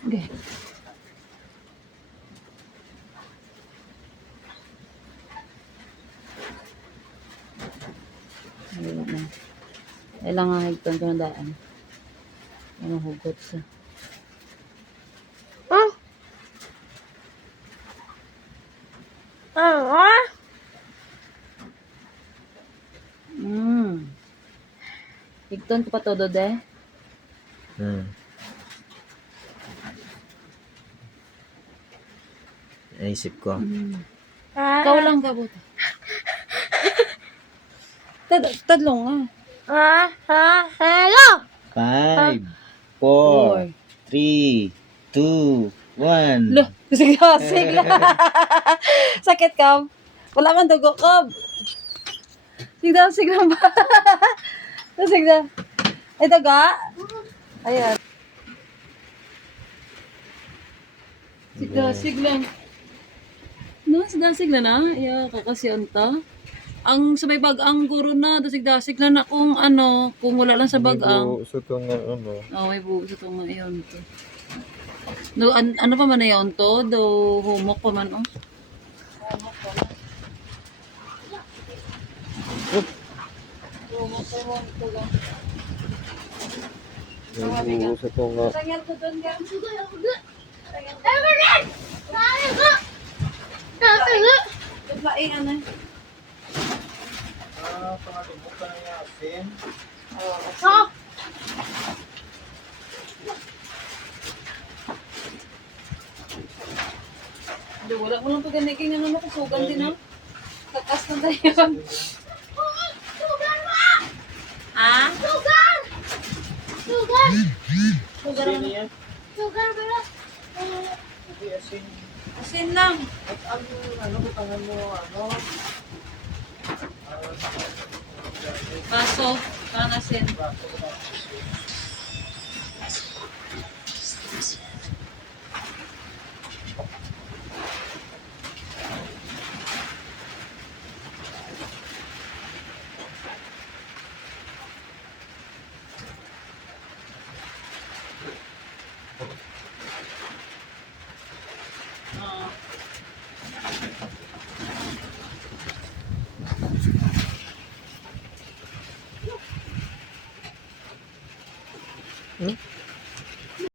Okay. Ayun na. Kailangan higton ko ng daan. Ano hugot sa. Higton ko pa todo de. Naisip ko. Ikaw lang gabot. Tadlong Hello! 5, 4, Four. 3, 2, 1. Lo, sige, sige. Sakit ka. Wala man dugo ka. Sige, sige ba? Sige. Ito ga? Ayan. Sige, sige lang. No, sige lang na. Iya, kakasyon ta. Ang sa may bagang guro na, dasig-dasig lang na kung ano, kung wala lang sa bagang. Sa ito nga ano. Oh, may buo sa tunga iyon to. No, ano pa man na yun to? Do humok pa man, oh. Humok pa man. Humok pa man ito lang. May buo sa ito nga. Tanggal ko doon, gang. Babae, ano? Pangatubok ka na nga, Sin. Wala mo lang pag-ganiking ano, kusugan din, ha? Kakas na tayo. Ha? Sugar! Sugar! Sugar Sin ano? yan. Sugar pero Hindi, asin. Asin lang. At ano, butangan mo, ano. Baso, parang asin. Hmm?